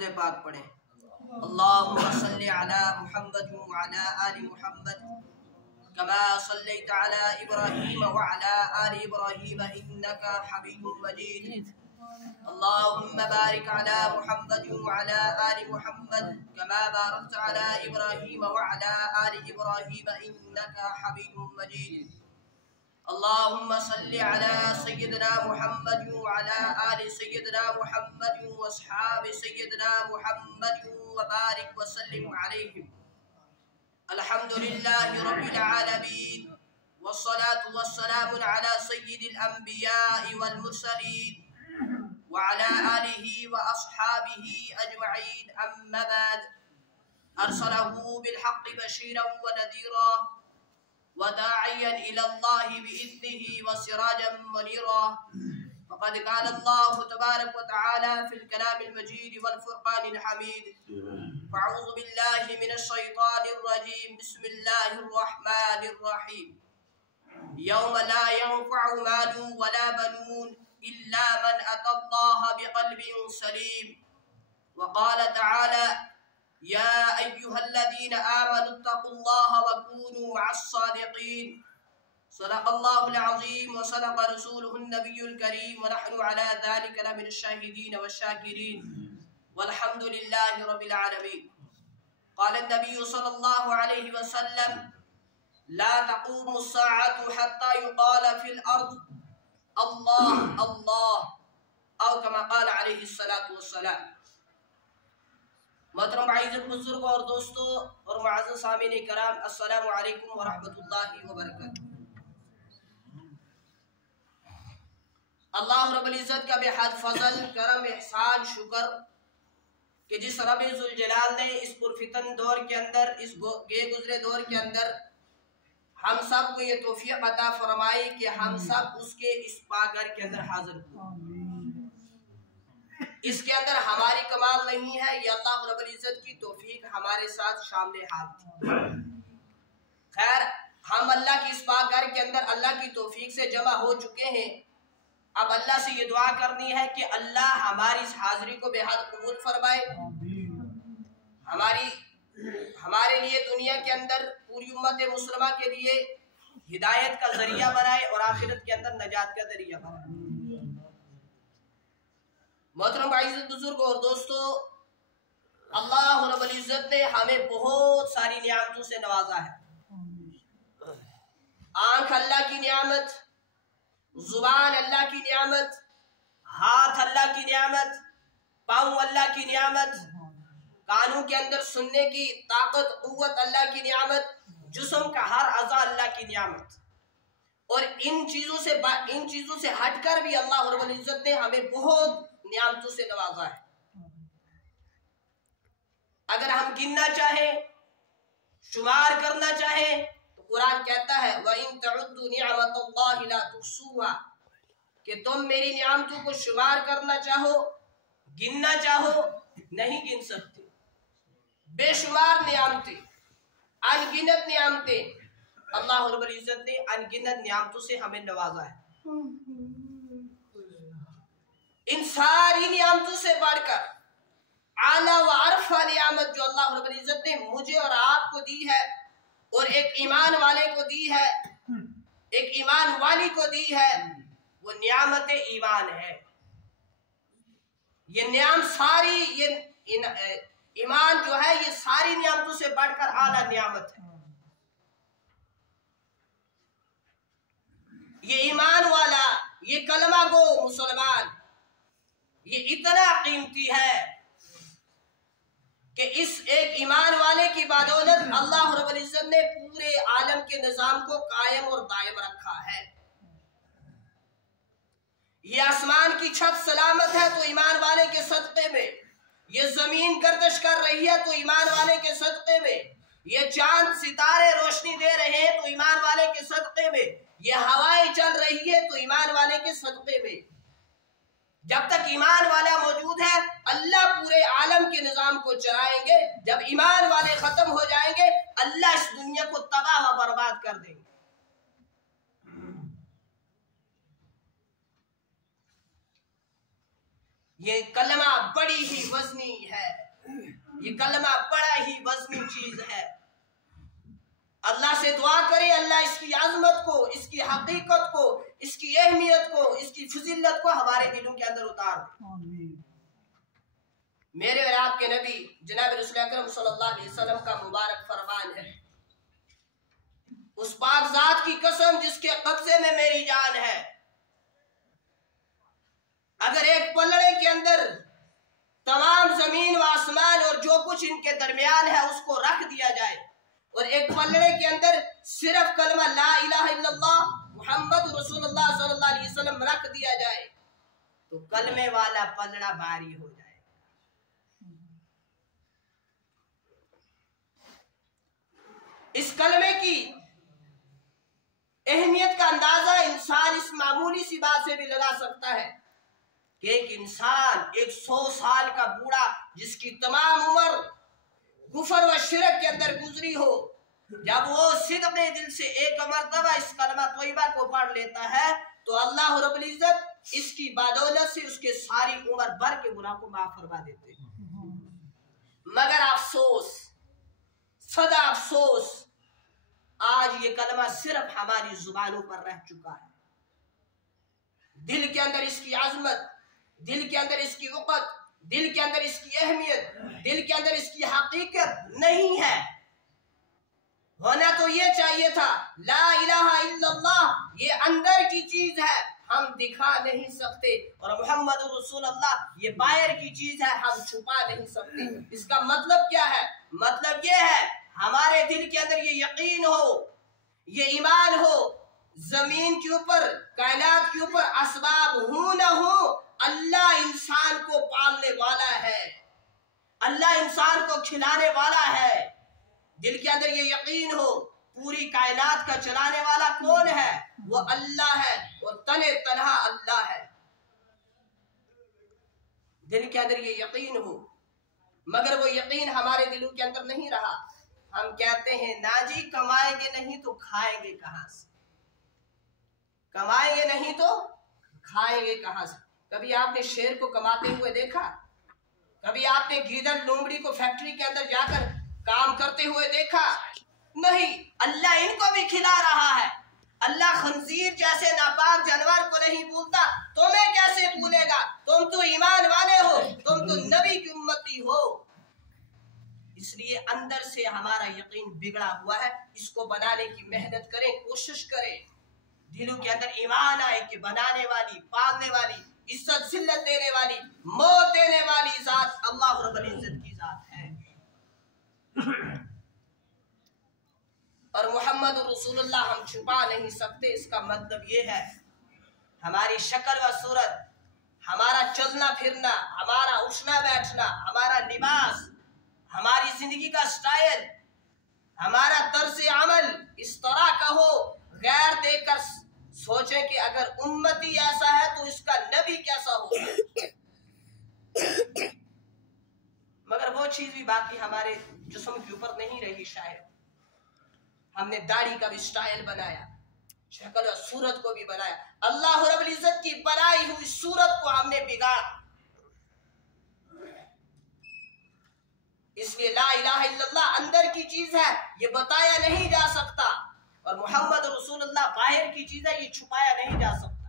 درود پاک پڑھیں۔ اللہم صلی علی محمد وعلی آل محمد کما صلیت علی ابراہیم وعلی آل ابراہیم انکا حمید مجید۔ اللہم بارک علی محمد وعلی آل محمد کما بارکت علی ابراہیم وعلی آل ابراہیم انکا حمید مجید۔ اللہم صلی علی سیدنا محمد وعلی آل سیدنا محمد واصحاب سیدنا محمد وبارک وسلم علیہم۔ الحمدللہ رب العالمین والصلاة والسلام علی سید الانبیاء والمرسلین وعلی آلہ واصحابہ اجمعین، اما بعد۔ ارسلہ بالحق بشیرا ونذیرا وداعیا الى اللہ بإذنہ وسراجا منیرا، فقد قال اللہ تبارک وتعالی فی الکلام المجید والفرقان الحمید، فاعوذ باللہ من الشیطان الرجیم، بسم اللہ الرحمن الرحیم۔ یوم لا ينفع مال ولا بنون الا من اتى اللہ بقلب سلیم، وقال تعالی يا أيها الذين آمنوا اتقوا الله وكونوا مع الصادقين، صدق الله العظيم وصدق رسوله النبي الكريم، ونحن على ذلك لمن الشاهدين والشاكرين، والحمد لله رب العالمين۔ قال النبي صلى الله عليه وسلم لا تقوم الساعة حتى يقال في الأرض الله الله، أو كما قال عليه الصلاة والسلام۔ محترم عزیز بزرگ اور دوستو اور معزز سامعین کرام، السلام علیکم ورحمۃ اللہ وبرکاتہ۔ اللہ رب العزت کا بے حد فضل، کرم، احسان، شکر کہ جس رب ذوالجلال نے اس پرفتن دور کے اندر، اس گزرے دور کے اندر ہم سب کو یہ توفیق عطا فرمائی کہ ہم سب اس کے اس پاکگھر کے اندر حاضر ہوئے۔ اس کے اندر ہماری کمال نہیں ہے، یہ اللہ رب العزت کی توفیق ہمارے ساتھ شامل حال تھی۔ خیر، ہم اللہ کی اس پاک گھر کے اندر اللہ کی توفیق سے جمع ہو چکے ہیں۔ اب اللہ سے یہ دعا کرنی ہے کہ اللہ ہماری اس حاضری کو بے حد قبول فرمائے، ہمارے لیے دنیا کے اندر پوری امت مسلمہ کے لیے ہدایت کا ذریعہ بنائے اور آخرت کے اندر نجات کا ذریعہ بنائے۔ محترم عزیز بزرگ اور دوستو، اللہ رب العزت نے ہمیں بہت ساری نعمتوں سے نوازا ہے۔ آنکھ اللہ کی نعمت، زبان اللہ کی نعمت، ہاتھ اللہ کی نعمت، پاؤں اللہ کی نعمت، کانوں کے اندر سننے کی طاقت، قوت اللہ کی نعمت، جسم کا ہر اعضاء اللہ کی نعمت۔ اور ان چیزوں سے ہٹ کر بھی اللہ رب العزت نے ہمیں بہت نعمتوں سے نوازا ہے۔ اگر ہم گننا چاہیں، شمار کرنا چاہیں تو قرآن کہتا ہے وَإِن تَعُدُّوا نِعْمَةَ اللَّهِ لَا تُحْصُوهَا، کہ تم میری نعمتوں کو شمار کرنا چاہو، گننا چاہو، نہیں گن سکتے۔ بے شمار نعمتیں، ان گنت نعمتیں، اللہ رب العزت نے ان گنت نعمتوں سے ہمیں نوازا ہے۔ ان ساری نعمتوں سے بڑھ کر اعلیٰ و ارفع نعمت جو اللہ رب العزت نے مجھے اور آپ کو دی ہے، اور ایک ایمان والے کو دی ہے، ایک ایمان والی کو دی ہے، وہ نعمت ایمان ہے۔ یہ نعم ساری، یہ ایمان جو ہے یہ ساری نعمتوں سے بڑھ کر اعلیٰ نعمت ہے۔ یہ ایمان والا، یہ کلمہ گو مسلمان، یہ اتنا قیمتی ہے کہ اس ایک ایمان والے کی بدولت اللہ رب العزت نے پورے عالم کے نظام کو قائم اور دائم رکھا ہے۔ یہ آسمان کی چھت سلامت ہے تو ایمان والے کے صدقے میں، یہ زمین گردش کر رہی ہے تو ایمان والے کے صدقے میں، یہ چاند ستارے روشنی دے رہے ہیں تو ایمان والے کے صدقے میں، یہ ہوائیں چل رہی ہے تو ایمان والے کے صدقے میں۔ جب تک ایمان والا موجود ہے اللہ پورے عالم کے نظام کو چلائیں گے، جب ایمان والے ختم ہو جائیں گے اللہ اس دنیا کو تباہ و برباد کر دیں گے۔ یہ کلمہ بڑی ہی وزنی ہے، یہ کلمہ بڑا ہی وزنی چیز ہے۔ اللہ سے دعا کریں اللہ اس کی عظمت کو، اس کی حقیقت کو، اس کی اہمیت کو، اس کی فضیلت کو ہمارے دلوں کے اندر اتار دیں۔ میرے اور آپ کے نبی جناب رسول اکرم صلی اللہ علیہ وسلم کا مبارک فرمان ہے، اس پاک ذات کی قسم جس کے قبضے میں میری جان ہے، اگر ایک پلڑے کے اندر تمام زمین و آسمان اور جو کچھ ان کے درمیان ہے اس کو رکھ دیا جائے، اور ایک پلڑے کے اندر صرف کلمہ لا الہ الا اللہ محمد رسول اللہ صلی اللہ علیہ وسلم رکھ دیا جائے تو کلمے والا پلڑا بھاری ہو جائے۔ اس کلمے کی اہمیت کا اندازہ انسان اس معمولی سی بات سے بھی لگا سکتا ہے کہ ایک انسان 100 سال کا بوڑھا جس کی تمام عمر کفر و شرک کے اندر گزری ہو، جب وہ صدق دل سے ایک مرتبہ اس کلمہ طیبہ کو پڑھ لیتا ہے تو اللہ رب العزت اس کی بدولت سے اس کے ساری عمر بھر کے گناہ کو معاف فرما دیتے ہیں۔ مگر افسوس، صدا افسوس، آج یہ کلمہ صرف ہماری زبانوں پر رہ چکا ہے، دل کے اندر اس کی عظمت، دل کے اندر اس کی وقت، دل کے اندر اس کی اہمیت، دل کے اندر اس کی حقیقت نہیں ہے۔ ہونا تو یہ چاہیے تھا لا الہ الا اللہ یہ اندر کی چیز ہے، ہم دکھا نہیں سکتے، اور محمد رسول اللہ یہ باہر کی چیز ہے، ہم چھپا نہیں سکتے۔ اس کا مطلب کیا ہے؟ مطلب یہ ہے ہمارے دل کے اندر یہ یقین ہو، یہ ایمان ہو، زمین کے اوپر، کائنات کے اوپر اسباب ہوں نہ ہوں، اللہ انسان کو پالنے والا ہے، اللہ انسان کو کھلانے والا ہے۔ دل کے اندر یہ یقین ہو پوری کائنات کا چلانے والا کون ہے؟ وہ اللہ ہے، اور تنے تنہا اللہ ہے۔ دل کے اندر یہ یقین ہو، مگر وہ یقین ہمارے دلوں کے اندر نہیں رہا۔ ہم کہتے ہیں نا جی کمائیں گے نہیں تو کھائیں گے کہاں سے، کمائیں گے نہیں تو کھائیں گے کہاں سے۔ کبھی آپ نے شیر کو کماتے ہوئے دیکھا؟ کبھی آپ نے گیدڑ لومڑی کو فیکٹری کے اندر جا کر کام کرتے ہوئے دیکھا؟ نہیں، اللہ ان کو بھی کھلا رہا ہے۔ اللہ خنزیر جیسے ناپاک جانور کو نہیں بھولتا، تمہیں کیسے بھولے گا؟ تم تو ایمان والے ہو، تم تو نبی کی امتی ہو۔ اس لیے اندر سے ہمارا یقین بگڑا ہوا ہے، اس کو بنانے کی محنت کریں، کوشش کریں، دلوں کے اندر ایمان آئے کہ بنانے والی، پالنے والی، عزت ذلت دینے والی، موت دینے والی ذات اللہ رب العزت کی ذات ہے۔ اور محمد رسول اللہ ہم چھپا نہیں سکتے۔ اس کا مطلب یہ ہے ہماری شکل و صورت، ہمارا چلنا پھرنا، ہمارا اٹھنا بیٹھنا، ہمارا لباس، ہماری زندگی کا سٹائل، ہمارا طرز عمل اس طرح کا ہو، غیر دیکھ کر سوچیں کہ اگر امتی ایسا ہے تو اس کا نبی کیسا ہوگا۔ مگر وہ چیز بھی باقی ہمارے جسم کے اوپر نہیں رہی۔ شاید ہم نے داڑھی کا بھی سٹائل بنایا، شکل و صورت کو بھی بنایا، اللہ رب العزت کی بنائی ہوئی صورت کو ہم نے بگاڑا۔ اس لیے لا الہ الا اللہ اندر کی چیز ہے، یہ بتایا نہیں جا سکتا، اور محمد رسول اللہ باہر کی چیز ہے، یہ چھپایا نہیں جا سکتا۔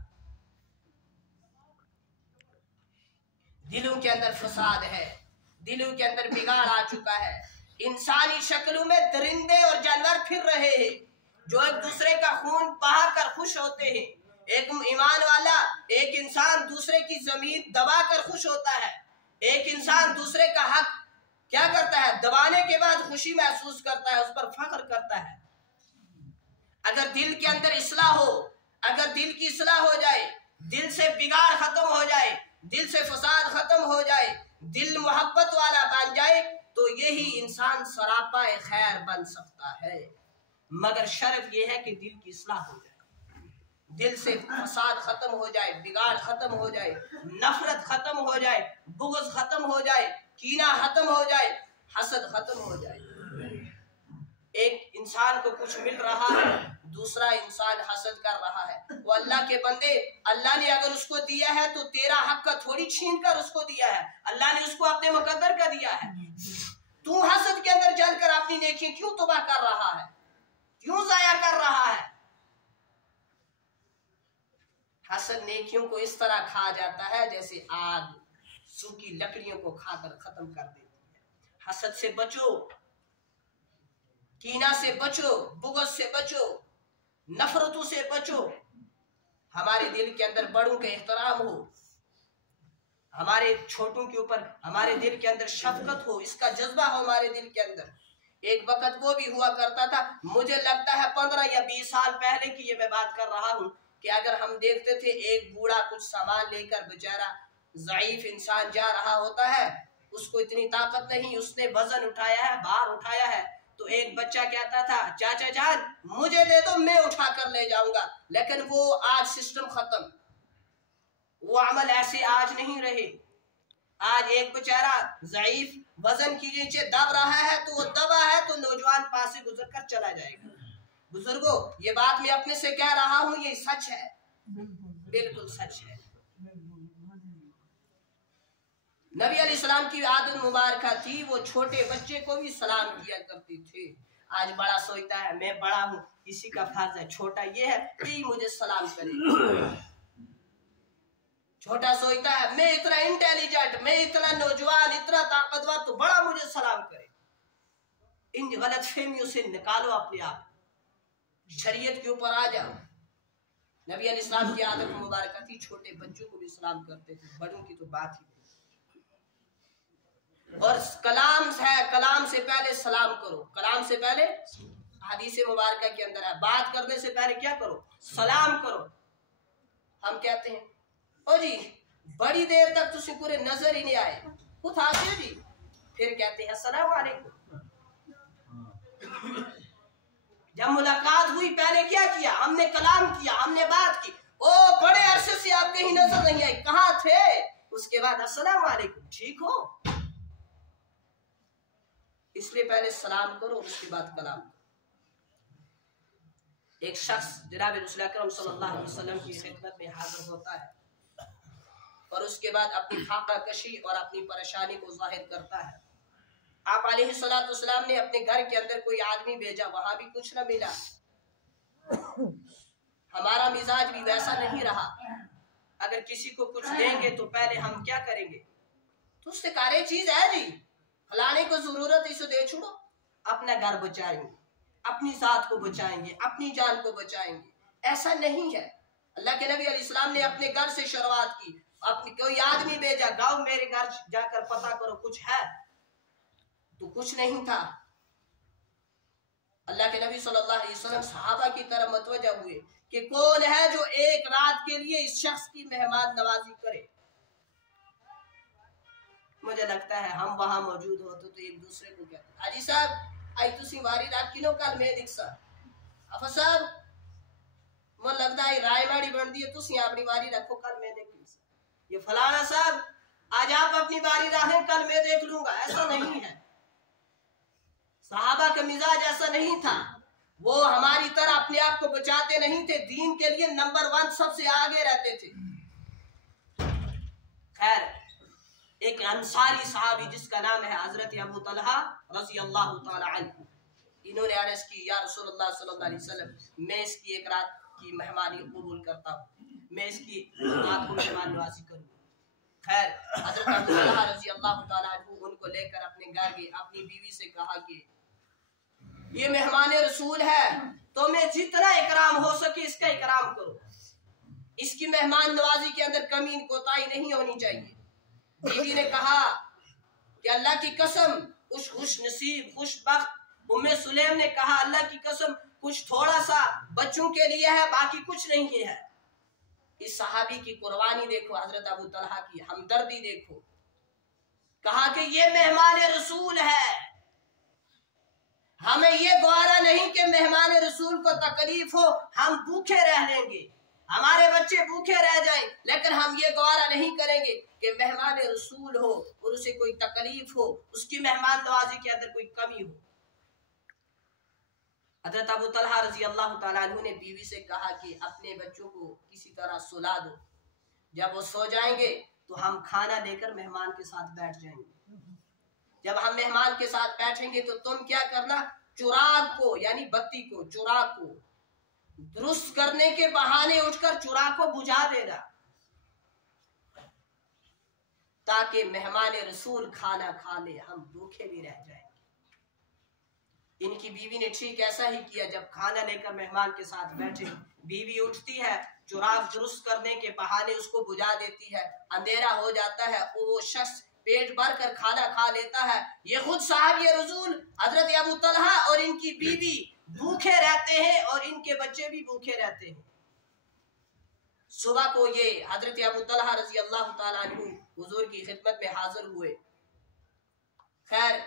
دلوں کے اندر فساد ہے، دلوں کے اندر بگاڑ آ چکا ہے، انسانی شکلوں میں درندے اور جانور پھر رہے ہیں جو ایک دوسرے کا خون بہا کر خوش ہوتے ہیں۔ ایک ایمان والا، ایک انسان دوسرے کی زمین دبا کر خوش ہوتا ہے، ایک انسان دوسرے کا حق کیا کرتا ہے؟ دبانے کے بعد خوشی محسوس کرتا ہے، اس پر فخر کرتا ہے۔ اگر دل کے اندر اصلاح ہو، اگر دل کی اصلاح ہو جائے، دل سے بگاڑ ختم ہو جائے، دل سے فساد ختم ہو جائے، دل محبت والا بن جائے تو یہی انسان سراپا خیر بن سکتا ہے۔ مگر شرط یہ ہے کہ دل کی اصلاح ہو جائے، دل سے فساد ختم ہو جائے، بگاڑ ختم ہو جائے، نفرت ختم ہو جائے، بغض ختم ہو جائے، کینہ ختم ہو جائے، حسد ختم ہو جائے۔ ایک انسان کو کچھ مل رہا ہے، دوسرا انسان حسد کر رہا ہے، وہ اللہ کے بندے، اللہ نے اگر اس کو دیا ہے تو تیرا حق کا تھوڑی چھین کر اس کو دیا ہے، اللہ نے اس کو اپنے مقدر کا دیا ہے۔ تو حسد کے اندر جل کر اپنی نیکی کیوں تباہ کر رہا ہے، کیوں ضائع کر رہا ہے؟ حسد نیکیوں کو اس طرح کھا جاتا ہے جیسے آگ سوکھی لکڑیوں کو کھا کر ختم کر دیتی ہے۔ حسد سے بچو، کینہ سے بچو، بغض سے بچو، نفرتوں سے بچو۔ ہمارے دل کے اندر بڑوں کا احترام ہو، ہمارے چھوٹوں کے اوپر ہمارے دل کے اندر شفقت ہو، اس کا جذبہ ہو ہمارے دل کے اندر۔ ایک وقت وہ بھی ہوا کرتا تھا، مجھے لگتا ہے 15 یا 20 سال پہلے کی یہ میں بات کر رہا ہوں، کہ اگر ہم دیکھتے تھے ایک بوڑھا کچھ سامان لے کر بیچارہ ضعیف انسان جا رہا ہوتا ہے، اس کو اتنی طاقت نہیں، اس نے وزن اٹھایا ہے، بھار اٹھایا ہے، تو ایک بچہ کہتا تھا چاچا جان مجھے دے دو میں اٹھا کر لے جاؤں گا۔ لیکن وہ آج سسٹم ختم، وہ عمل ایسے آج نہیں رہے۔ آج ایک بیچارہ ضعیف وزن کی نیچے دب رہا ہے تو وہ دبا ہے تو نوجوان پاس سے گزر کر چلا جائے گا۔ بزرگوں یہ بات میں اپنے سے کہہ رہا ہوں، یہ سچ ہے، بالکل سچ ہے۔ نبی علیہ السلام کی عادت مبارکہ تھی، وہ چھوٹے بچے کو بھی سلام کیا کرتی تھی۔ آج بڑا سوچتا ہے میں بڑا ہوں، کسی کا فرض ہے، چھوٹا یہ ہے کہ مجھے سلام کرے۔ چھوٹا سوچتا ہے میں اتنا انٹیلیجنٹ، میں اتنا نوجوان، اتنا طاقتور، تو بڑا مجھے سلام کرے۔ ان غلط فہمیوں سے نکالو اپنے آپ، شریعت کے اوپر آ جاؤ۔ نبی علیہ السلام کی عادت مبارکہ تھی، چھوٹے بچوں کو بھی سلام کرتے تھے، بڑوں کی تو بات ہی نہیں۔ اور کلام ہے، کلام سے پہلے سلام کرو، کلام سے پہلے حدیث مبارکہ کے اندر ہے، بات کرنے سے پہلے کیا کرو؟ سلام کرو۔ ہم کہتے ہیں او جی بڑی دیر تک تسی پورے نظر ہی نہیں آئے، خود آتے جی، پھر کہتے ہیں السلام علیکم۔ جب ملاقات ہوئی پہلے کیا کیا؟ ہم نے کلام کیا، ہم نے بات کی، او بڑے عرصے سے آپ کہیں نظر نہیں آئی، کہاں تھے؟ اس کے بعد السلام علیکم، ٹھیک ہو؟ اس لیے پہلے سلام کرو، اس کے بعد کلام کرو۔ ایک شخص جناب رسول اکرم صلی اللہ علیہ وسلم کی خدمت میں حاضر ہوتا ہے اور اس کے بعد اپنی فاقہ کشی اور اپنی پریشانی کو ظاہر کرتا ہے۔ آپ علیہ الصلوۃ والسلام نے اپنے گھر کے اندر کوئی آدمی بھیجا، وہاں بھی کچھ نہ ملا۔ ہمارا مزاج بھی ویسا نہیں رہا، اگر کسی کو کچھ دیں گے تو پہلے ہم کیا کریں گے؟ تو اس سے کارے چیز ہے جی، فلانے کو ضرورت اسے دے چھوڑو، اپنا گھر بچائیں گے، اپنی ذات کو بچائیں گے، اپنی جان کو بچائیں گے۔ ایسا نہیں ہے۔ اللہ کے نبی علیہ السلام نے اپنے گھر سے شروعات کی، اپنی کوئی آدمی بھیجا، گاؤں میرے گھر جا کر پتہ کرو کچھ ہے، تو کچھ نہیں تھا۔ اللہ کے نبی صلی اللہ علیہ وسلم صحابہ کی طرف متوجہ ہوئے کہ کون ہے جو ایک رات کے لیے اس شخص کی مہمان نوازی کرے۔ مجھے لگتا ہے ہم وہاں موجود ہوتے تو ایک دوسرے کو کہتے ہیں حاجی صاحب آئی تسی واری رکھ لو کل میں دیکھ سا افا صاحب من لگتا ہے رائے ماڑی بن دی ہے تسی اپنی واری رکھو کل میں دیکھ لوں، یہ فلانا صاحب آج آپ اپنی واری رکھیں کل میں دیکھ لوں گا، ایسا نہیں ہے۔ صحابہ کا مزاج ایسا نہیں تھا، وہ ہماری طرح اپنے آپ کو بچاتے نہیں تھے، دین کے لیے نمبر 1 سب سے آگے رہتے تھے۔ خیر ایک انصاری صحابی جس کا نام ہے حضرت ابو طلحہ رضی اللہ تعالی عنہ، انہوں نے عرض کی یا رسول اللہ صلی اللہ علیہ وسلم میں اس کی ایک رات کی مہمانی قبول کرتا ہوں، میں اس کی رات کو مہمان نوازی کروں۔ خیر حضرت ابو طلحہ رضی اللہ تعالی عنہ ان کو لے کر اپنے گھر گئے، اپنی بیوی سے کہا کہ یہ مہمان رسول ہے، تمہیں جتنا اکرام ہو سکے اس کا اکرام کرو، اس کی مہمان نوازی کے اندر کمی کوتاہی نہیں ہونی چاہیے۔ بیوی نے کہا کہ اللہ کی قسم اس خوش نصیب خوش بخت ام سلیم نے کہا اللہ کی قسم کچھ تھوڑا سا بچوں کے لیے ہے، باقی کچھ نہیں ہے۔ اس صحابی کی قربانی دیکھو، حضرت ابو طلحہ کی ہمدردی دیکھو، کہا کہ یہ مہمان رسول ہے، ہمیں یہ گوارا نہیں کہ مہمان رسول کو تکلیف ہو، ہم بھوکے رہ لیں گے، ہمارے بچے بھوکے رہ جائیں، لیکن ہم یہ گوارا نہیں کریں گے کہ مہمان رسول ہو اور اسے کوئی تکلیف ہو، اس کی مہمان نوازی کے اندر کوئی کمی ہو۔ حضرت ابو طلحہ رضی اللہ تعالیٰ عنہ نے بیوی سے کہا کہ اپنے بچوں کو کسی طرح سلا دو، جب وہ سو جائیں گے تو ہم کھانا لے کر مہمان کے ساتھ بیٹھ جائیں گے، جب ہم مہمان کے ساتھ بیٹھیں گے تو تم کیا کرنا، چراغ کو یعنی بتی کو، چراغ کو درست کرنے کے بہانے اٹھ کر چراغ کو بجھا دینا تاکہ مہمان رسول کھانا کھا لے، ہم بھوکے بھی رہ جائیں گے۔ ان کی بیوی نے ٹھیک ایسا ہی کیا، جب کھانا لے کر مہمان کے ساتھ بیٹھے، بیوی اٹھتی ہے، چراغ درست کرنے کے بہانے اس کو بجھا دیتی ہے، اندھیرا ہو جاتا ہے، وہ شخص پیٹ بھر کر کھانا کھا لیتا ہے۔ یہ خود صحابی رسول حضرت ابو طلحہ اور ان کی بیوی بھوکے رہتے ہیں اور ان کے بچے بھی بھوکے رہتے ہیں۔ صبح کو یہ حضرت ابو طلحہ رضی اللہ تعالیٰ عنہ حضور کی خدمت میں حاضر ہوئے۔ خیر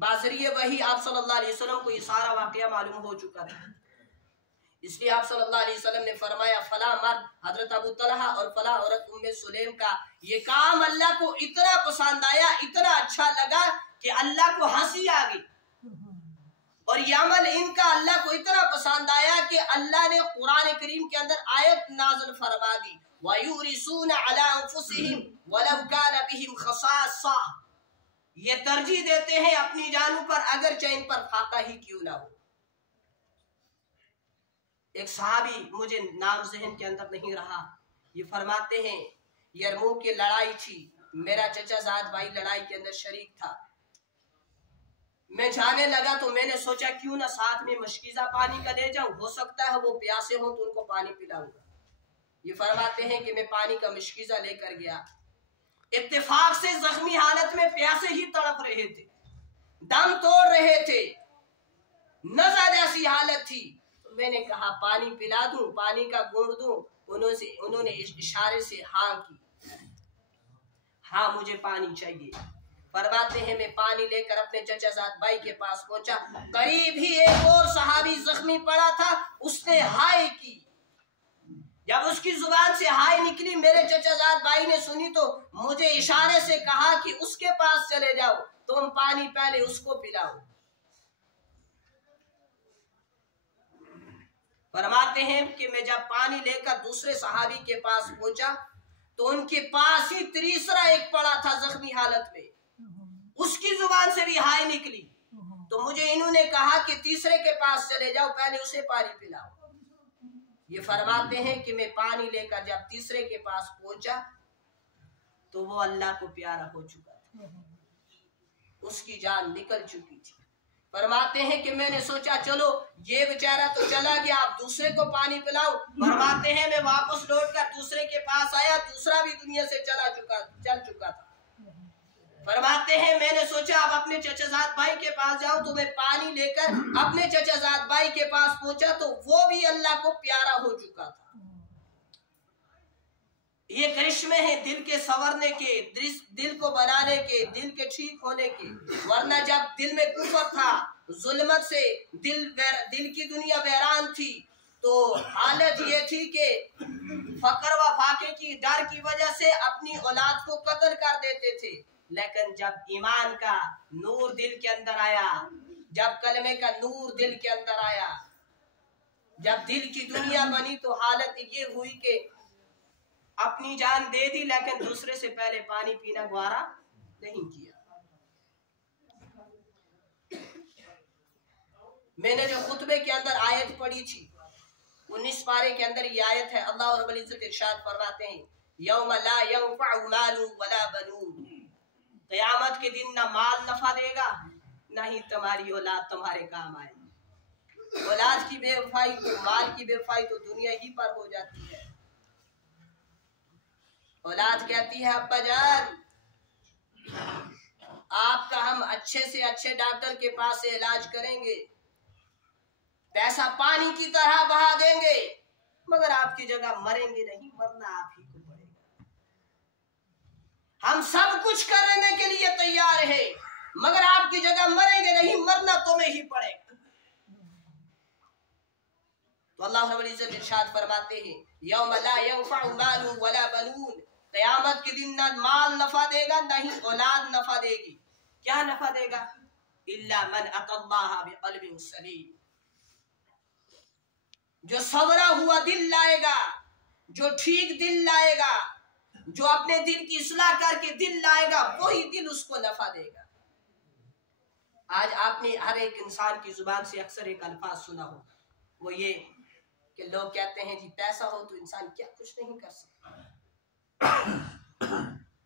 بازریہ وحی آپ صلی اللہ علیہ وسلم کو یہ سارا واقعہ معلوم ہو چکا تھا، اس لیے آپ صلی اللہ علیہ وسلم نے فرمایا فلاں مرد حضرت ابو طلحہ اور فلاں عورت ام سلیم کا یہ کام اللہ کو اتنا پسند آیا، اتنا اچھا لگا کہ اللہ کو ہنسی آ گئی، اور یہ عمل ان کا اللہ کو اتنا پسند آیا کہ اللہ نے قرآن کریم کے اندر آیت نازل فرما دی وَيُورِثُونَ عَلَىٰ أَنفُسِهِمْ وَلَوْ كَانَ بِهِمْ خَصَاصَةٌ، یہ ترجیح دیتے ہیں اپنی جانوں پر اگرچہ ان پر فاقہ ہی کیوں نہ ہو۔ ایک صحابی مجھے نام ذہن کے اندر نہیں رہا، یہ فرماتے ہیں یرموک کی لڑائی تھی، میرا چچا زاد بھائی لڑائی کے اندر شریک تھا، میں جانے لگا تو میں نے سوچا کیوں نہ ساتھ میں مشکیزہ پانی کا لے جاؤں، ہو سکتا ہے وہ پیاسے ہوں تو ان کو پانی پلاؤں گا۔ یہ فرماتے ہیں کہ میں پانی کا مشکیزہ لے کر گیا، اتفاق سے زخمی حالت میں پیاسے ہی تڑپ رہے تھے، دم توڑ رہے تھے، نزع جیسی حالت تھی، تو میں نے کہا پانی پلا دوں، پانی کا گھونٹ دوں، انہوں نے اشارے سے ہاں کی، ہاں مجھے پانی چاہیے۔ فرماتے ہیں میں پانی لے کر اپنے چچا زاد بھائی کے پاس پہنچا، قریب ہی ایک اور صحابی زخمی پڑا تھا، اس نے ہائے کی، جب اس کی زبان سے ہائے نکلی میرے چچا زاد بھائی نے سنی تو مجھے اشارے سے کہا کہ اس کے پاس چلے جاؤ، تم پانی پہلے اس کو پلاؤ۔ فرماتے ہیں کہ میں جب پانی لے کر دوسرے صحابی کے پاس پہنچا تو ان کے پاس ہی تیسرا ایک پڑا تھا زخمی حالت میں، اس کی زبان سے بھی ہائے نکلی، تو مجھے انہوں نے کہا کہ تیسرے کے پاس چلے جاؤ، پہلے اسے پانی پلاؤ۔ یہ فرماتے ہیں کہ میں پانی لے کر جب تیسرے کے پاس پہنچا تو وہ اللہ کو پیارا ہو چکا تھا، اس کی جان نکل چکی تھی۔ فرماتے ہیں کہ میں نے سوچا چلو یہ بیچارہ تو چلا گیا، آپ دوسرے کو پانی پلاؤ۔ فرماتے ہیں میں واپس لوٹ کر دوسرے کے پاس آیا، دوسرا بھی دنیا سے چل چکا تھا۔ فرماتے ہیں میں نے سوچا اب اپنے چچا زاد بھائی کے پاس جاؤں، تو میں پانی لے کر اپنے چچا زاد بھائی کے پاس پہنچا تو وہ بھی اللہ کو پیارا ہو چکا تھا۔ یہ کرشمے ہیں دل کے سنورنے کے، دل کو بنانے کے، دل کے ٹھیک ہونے کے، ورنہ جب دل میں کفر تھا، ظلمت سے دل کی دنیا ویران تھی تو حالت یہ تھی کہ فقر و فاقے کی ڈر کی وجہ سے اپنی اولاد کو قتل کر دیتے تھے، لیکن جب ایمان کا نور دل کے اندر آیا، جب کلمے کا نور دل کے اندر آیا، جب دل کی دنیا بنی تو حالت یہ ہوئی کہ اپنی جان دے دی لیکن دوسرے سے پہلے پانی پینا گوارا نہیں کیا۔ میں نے جو خطبے کے اندر آیت پڑھی تھی 19 پارے کے اندر یہ آیت ہے، اللہ رب العزت ارشاد فرماتے ہیں یوم لا ينفع مال ولا بنون، قیامت کے دن نہ مال نفع دے گا نہ ہی تمہاری اولاد تمہارے کام آئے گی۔ اولاد کی بے وفائی تو، مال کی بے وفائی تو دنیا ہی پر ہو جاتی ہے۔ اولاد کہتی ہے ابا جان آپ کا ہم اچھے سے اچھے ڈاکٹر کے پاس سے علاج کریں گے، پیسہ پانی کی طرح بہا دیں گے، مگر آپ کی جگہ مریں گے نہیں، مرنا آپ ہی کو پڑے گا۔ ہم سب کچھ کرنے کے لیے تیار ہیں مگر آپ کی جگہ مریں گے نہیں، مرنا تمہیں ہی پڑے گا۔ تو اللہ رب العزت ارشاد فرماتے ہیں یوم لا ينفع مال ولا بنون، قیامت کے دن نہ مال نفع دے گا نہ ہی اولاد نفع دے گی۔ کیا نفع دے گا؟ الا من اتى الله بقلب سلیم، جو سنورا ہوا دل لائے گا، جو ٹھیک دل لائے گا، جو اپنے دل کی اصلاح کر کے دل لائے گا، وہی دل اس کو نفع دے گا۔ آج آپ نے ہر ایک انسان کی زبان سے اکثر ایک الفاظ سنا ہو، وہ یہ کہ لوگ کہتے ہیں جی پیسہ ہو تو انسان کیا کچھ نہیں کر سکتا،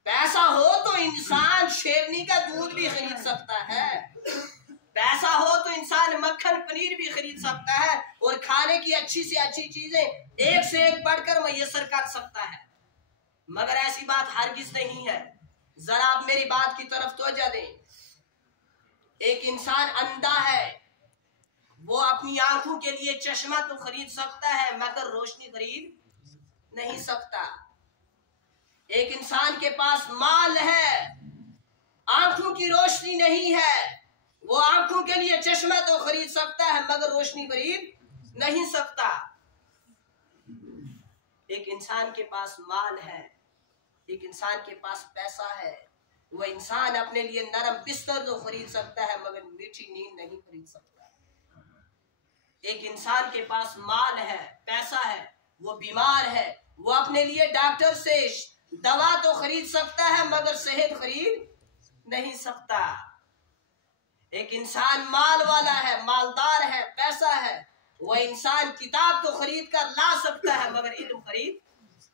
پیسہ ہو تو انسان شیرنی کا دودھ بھی خرید سکتا ہے، پیسہ ہو تو انسان مکھن پنیر بھی خرید سکتا ہے، اور کھانے کی اچھی سے اچھی چیزیں ایک سے ایک بڑھ کر میسر کر سکتا ہے، مگر ایسی بات ہرگز نہیں ہے۔ ذرا آپ میری بات کی طرف توجہ دیں۔ ایک انسان اندھا ہے، وہ اپنی آنکھوں کے لیے چشمہ تو خرید سکتا ہے مگر روشنی خرید نہیں سکتا۔ ایک انسان کے پاس مال ہے، آنکھوں کی روشنی نہیں ہے، وہ آنکھوں کے لیے چشمہ تو خرید سکتا ہے مگر روشنی خرید نہیں سکتا۔ ایک انسان کے پاس مال ہے، ایک انسان کے پاس پیسہ ہے، وہ انسان اپنے لیے نرم بستر تو خرید سکتا ہے مگر میٹھی نیند نہیں خرید سکتا۔ ایک انسان کے پاس مال ہے، پیسہ ہے، وہ بیمار ہے، وہ اپنے لیے ڈاکٹر سے دوا تو خرید سکتا ہے مگر صحت خرید نہیں سکتا۔ ایک انسان مال والا ہے، مالدار ہے، پیسہ ہے، وہ انسان کتاب تو خرید کر لا سکتا ہے مگر علم خرید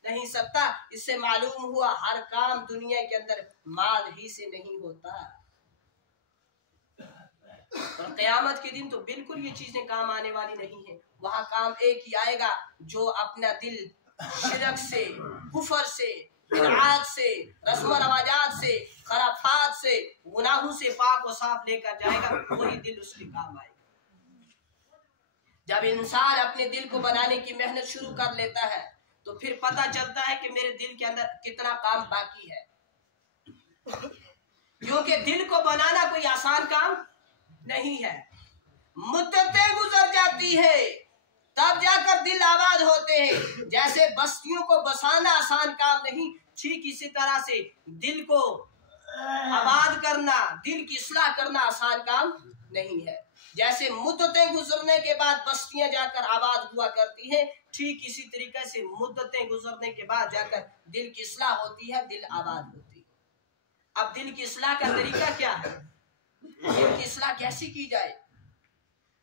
نہیں سکتا۔ اس سے معلوم ہوا ہر کام دنیا کے اندر مال ہی سے نہیں ہوتا، اور قیامت کے دن تو بالکل یہ چیزیں کام آنے والی نہیں ہیں۔ وہاں کام ایک ہی آئے گا جو اپنا دل شرک سے، کفر سے، بدعات سے، رسم و رواجات سے، خرافات سے، گناہوں سے پاک و صاف لے کر جائے گا، وہی دل اس کے کام آئے گا۔ جب انسان اپنے دل کو بنانے کی محنت شروع کر لیتا ہے تو پھر پتہ چلتا ہے کہ میرے دل کے اندر کتنا کام باقی ہے، کیونکہ دل کو بنانا کوئی آسان کام نہیں ہے۔ مدتیں گزر جاتی ہے تب جا کر دل آباد ہوتے ہیں۔ جیسے بستیوں کو بسانا آسان کام نہیں، ٹھیک اسی طرح سے دل کو آباد کرنا، دل کی اصلاح کرنا آسان کام نہیں ہے۔ جیسے مدتیں گزرنے کے بعد بستیاں جا کر آباد ہوا کرتی ہیں، ٹھیک اسی طریقے سے مدتیں گزرنے کے بعد جا کر دل کی اصلاح ہوتی ہے، دل آباد ہوتی ہے۔ اب دل کی اصلاح کا طریقہ کیا ہے؟ دل کی اصلاح کیسی کی جائے؟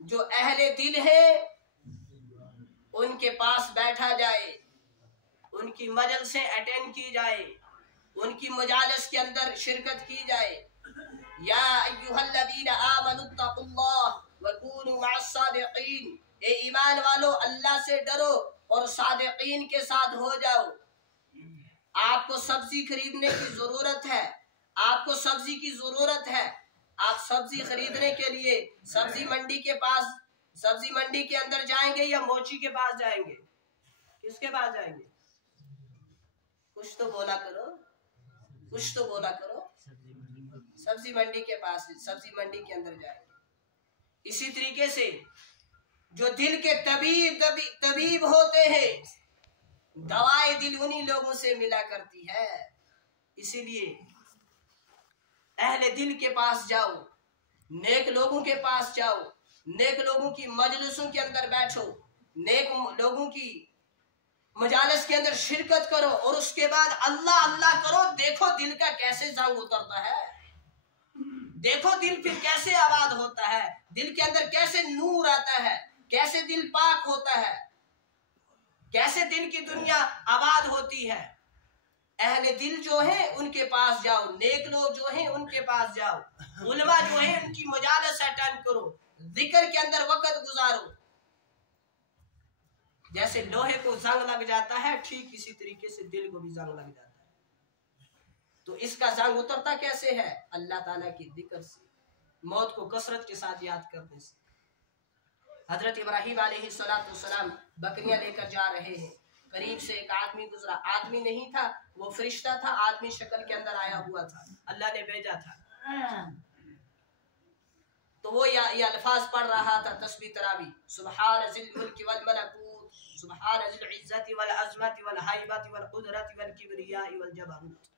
جو اہل دل ہے ان کے پاس بیٹھا جائے، ان کی مجلسیں اٹینڈ کی جائے، ان کی مجالس کے اندر شرکت کی جائے۔ یا ایھا الذین آمنوا اتقوا اللہ وکونوا مع الصادقین، اے ایمان والو اللہ سے ڈرو اور صادقین کے ساتھ ہو جاؤ۔ آپ کو سبزی خریدنے کی ضرورت ہے، آپ کو سبزی کی ضرورت ہے، آپ سبزی خریدنے کے لیے سبزی منڈی کے اندر جائیں گے یا موچی کے پاس جائیں گے؟ کس کے پاس جائیں گے؟ کچھ تو بولا کرو، کچھ تو بولا کرو۔ سبزی منڈی کے پاس، سبزی منڈی کے اندر جائیں گے۔ اسی طریقے سے جو دل کے طبیب ہوتے ہیں، دوائے دل انہی لوگوں سے ملا کرتی ہے۔ اسی لیے اہل دل کے پاس جاؤ، نیک لوگوں کے پاس جاؤ، نیک لوگوں کی مجلسوں کے اندر بیٹھو، نیک لوگوں کی مجالس کے اندر شرکت کرو، اور اس کے بعد اللہ اللہ کرو۔ دیکھو دل کا کیسے زنگ اترتا ہے، دیکھو دل پھر کیسے آباد ہوتا ہے، دل کے اندر کیسے نور آتا ہے، کیسے دل پاک ہوتا ہے، کیسے دل کی دنیا آباد ہوتی ہے۔ اہل دل جو ہیں ان کے پاس جاؤ، نیک لوگ جو ہیں ان کے پاس جاؤ، علماء جو ہیں ان کی مجالس اٹینڈ کرو، ذکر کے اندر وقت گزارو۔ جیسے لوہے کو زنگ لگ جاتا ہے، ٹھیک اسی طریقے سے دل کو بھی زنگ لگ جاتا ہے۔ تو اس کا زنگ اترتا کیسے ہے؟ اللہ تعالیٰ کی ذکر سے، موت کو کثرت کے ساتھ یاد کرنے سے۔ حضرت ابراہیم علیہ السلام بکریاں لے کر جا رہے ہیں، قریب سے ایک آدمی گزرا، آدمی نہیں تھا، وہ فرشتہ تھا، آدمی شکل کے اندر آیا ہوا تھا، اللہ نے بھیجا تھا۔ تو وہ یہ الفاظ پڑھ رہا تھا تسبیح تراویح، سبحان ذی الملک والملکوت، سبحان ذی العزت والعظمت والہیبت والقدرت والکبریاء والجبروت۔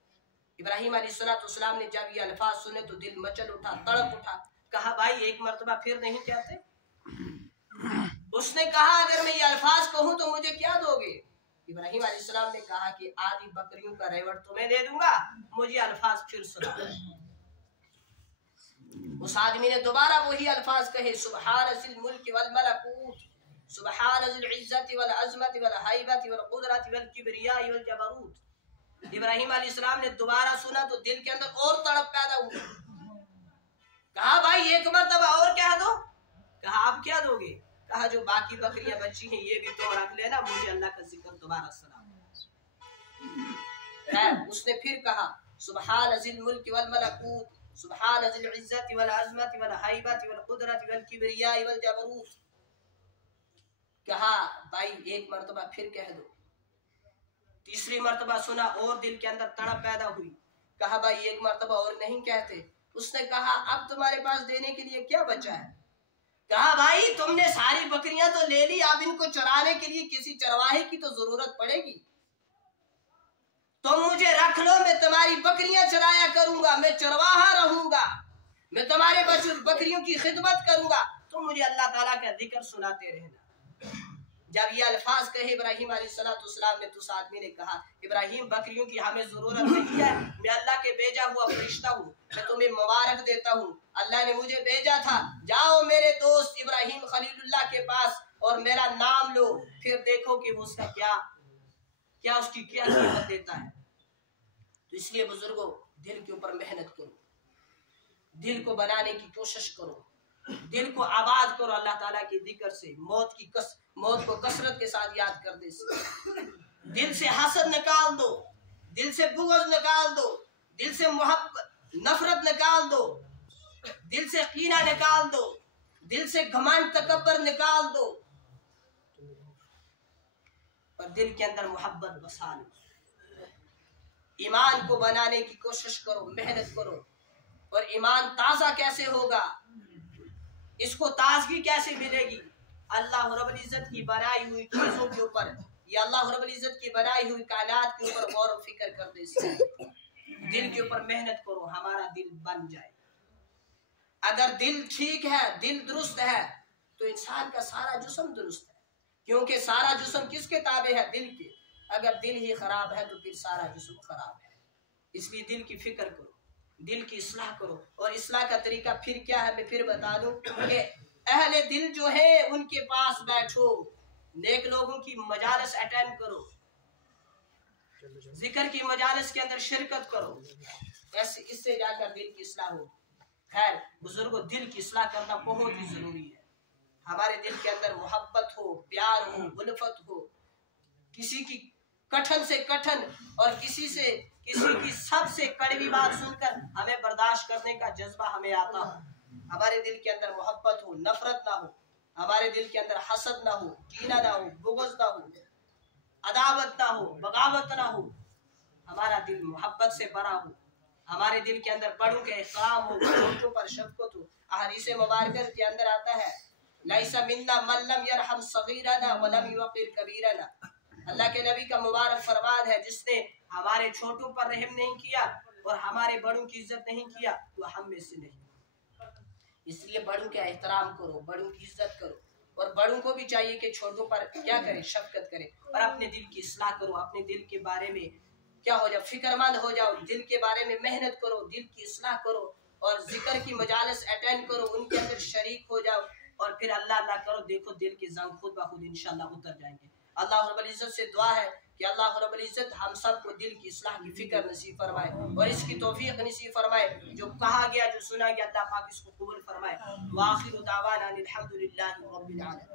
ابراہیم علیہ السلام نے جب یہ الفاظ سنے تو دل مچل اٹھا، تڑپ اٹھا، کہا بھائی ایک مرتبہ پھر نہیں کہتے؟ اس نے کہا اگر میں یہ الفاظ کہوں تو مجھے کیا دو گے؟ ابراہیم علیہ السلام نے کہا کہ آدھی بکریوں کا ریوڑ تمہیں دے دوں گا، مجھے الفاظ پھر سنا۔ اس آدمی نے دوبارہ وہی الفاظ کہے، سبحان ذی الملک والملکوت، سبحان ذی العزت والعظمت والہیبت والقدرت والکبریاء والجبروت۔ ابراہیم علیہ السلام نے دوبارہ سنا تو دل کے اندر اور تڑپ پیدا ہوئی۔ کہا بھائی ایک مرتبہ اور کہہ دو۔ کہا اب کیا دو گے؟ کہا جو باقی بکریاں بچی ہیں یہ بھی تو رکھ لینا، مجھے اللہ کا ذکر دوبارہ سنا۔ اس نے پھر کہا سبحان ذی الملک والملکوت، سبحان ذی العزت والعظمت والہیبت والقدرت والکبریاء والجبروت۔ کہا بھائی ایک مرتبہ پھر کہہ دو۔ تیسری مرتبہ سنا اور دل کے اندر تڑپ پیدا ہوئی۔ کہا بھائی ایک مرتبہ اور نہیں کہتے؟ اس نے کہا اب تمہارے پاس دینے کے لیے کیا بچا ہے؟ کہا بھائی تم نے ساری بکریاں تو لے لی، اب ان کو چرانے کے لیے کسی چرواہے کی تو ضرورت پڑے گی، تم مجھے رکھ لو، میں تمہاری بکریاں چرایا کروں گا، میں چرواہا رہوں گا، میں تمہارے بکریوں کی خدمت کروں گا، تم مجھے اللہ تعالیٰ کا ذکر سناتے رہنا۔ جب یہ الفاظ کہے ابراہیم علیہ السلام نے تو اس آدمی نے کہا ابراہیم بکریوں کی ہمیں ضرورت نہیں ہے، میں اللہ کے بھیجا ہوا فرشتہ ہوں، میں تمہیں مبارک دیتا ہوں، اللہ نے مجھے بھیجا تھا، جاؤ میرے دوست ابراہیم خلیل اللہ کے پاس اور میرا نام لو، پھر دیکھو کہ وہ اس کا کیا اس کی کیا قیمت دیتا ہے۔ تو اس لیے بزرگوں دل کے اوپر محنت کرو، دل کو بنانے کی کوشش کرو، دل کو آباد کرو اللہ تعالیٰ کے ذکر سے، موت کو کثرت کے ساتھ یاد کر دے، دل سے حسد نکال دو، دل سے بغض نکال دو، دل سے محبت نفرت نکال دو، دل سے کینہ نکال دو، دل سے گھمنڈ تکبر نکال دو، اور دل کے اندر محبت بسا لو۔ ایمان کو بنانے کی کوشش کرو، محنت کرو۔ اور ایمان تازہ کیسے ہوگا، اس کو تازگی کیسے ملے گی؟ اللہ رب العزت کی بنائی ہوئی چیزوں کے اوپر، یا اللہ رب العزت کی بنائی ہوئی کائنات کے اوپر غور و فکر کرنے سے، دل کے اوپر محنت کرو، ہمارا دل بن جائے۔ اگر دل ٹھیک ہے، دل درست ہے، تو انسان کا سارا جسم درست ہے، کیونکہ سارا جسم کس کے تابع ہے؟ دل کے۔ اگر دل ہی خراب ہے تو پھر سارا جسم خراب ہے۔ اس لیے دل کی فکر کرو، دل کی اصلاح کرو، اور اصلاح کا طریقہ پھر کیا ہے میں پھر بتا دوں کہ اہل دل جو ہے ان کے پاس بیٹھو، نیک لوگوں کی مجالس اٹینڈ کرو، ذکر کی مجالس کے اندر شرکت کرو، اس سے جا کر دل کی اصلاح ہو۔ خیر بزرگوں دل کی اصلاح کرنا بہت ہی ضروری ہے۔ ہمارے دل کے اندر محبت ہو، پیار ہو، الفت ہو، کسی کی کٹھن سے کٹھن اور کسی کی سب سے کڑوی بات سن کر ہمیں برداشت کرنے کا جذبہ ہمیں آتا ہو، ہمارے دل کے اندر محبت ہو، نفرت نہ ہو، ہمارے دل کے اندر حسد نہ ہو، کینہ نہ ہو، بغض نہ ہو، عداوت نہ ہو، بغاوت نہ ہو، ہمارا دل محبت سے بھرا ہو، ہمارے دل کے اندر بڑوں کے احترام ہو، چھوٹوں پر شفقت ہو۔ احادیث مبارکہ کے اندر آتا ہے لیس منا من لم یرحم صغیرنا ولم یوقر کبیرنا، اللہ کے نبی کا مبارک فرمان ہے جس نے ہمارے چھوٹوں پر رحم نہیں کیا اور ہمارے بڑوں کی عزت نہیں کیا وہ ہم میں سے نہیں۔ اس لیے بڑوں کا احترام کرو، بڑوں کی عزت کرو، اور بڑوں کو بھی چاہیے کہ چھوٹوں پر کیا کرے؟ شفقت کرے، اور اپنے دل کی اصلاح کرو، اپنے دل کے بارے میں کیا ہو جاؤ، فکر مند ہو جاؤ، دل کے بارے میں محنت کرو، دل کی اصلاح کرو، اور ذکر کی مجالس اٹینڈ کرو، ان کے اندر شریک ہو جاؤ، اور پھر اللہ کرو، دیکھو دل کے زنگ خود بخود انشاءاللہ اتر جائیں گے۔ اللہ رب العزت سے دعا ہے کہ اللہ رب العزت ہم سب کو دل کی اصلاح کی فکر نصیب فرمائے اور اس کی توفیق نصیب فرمائے، جو کہا گیا جو سنا گیا اللہ پاک اس کو قبول فرمائے۔ وآخر دعوانا الحمدللہ رب العالمین۔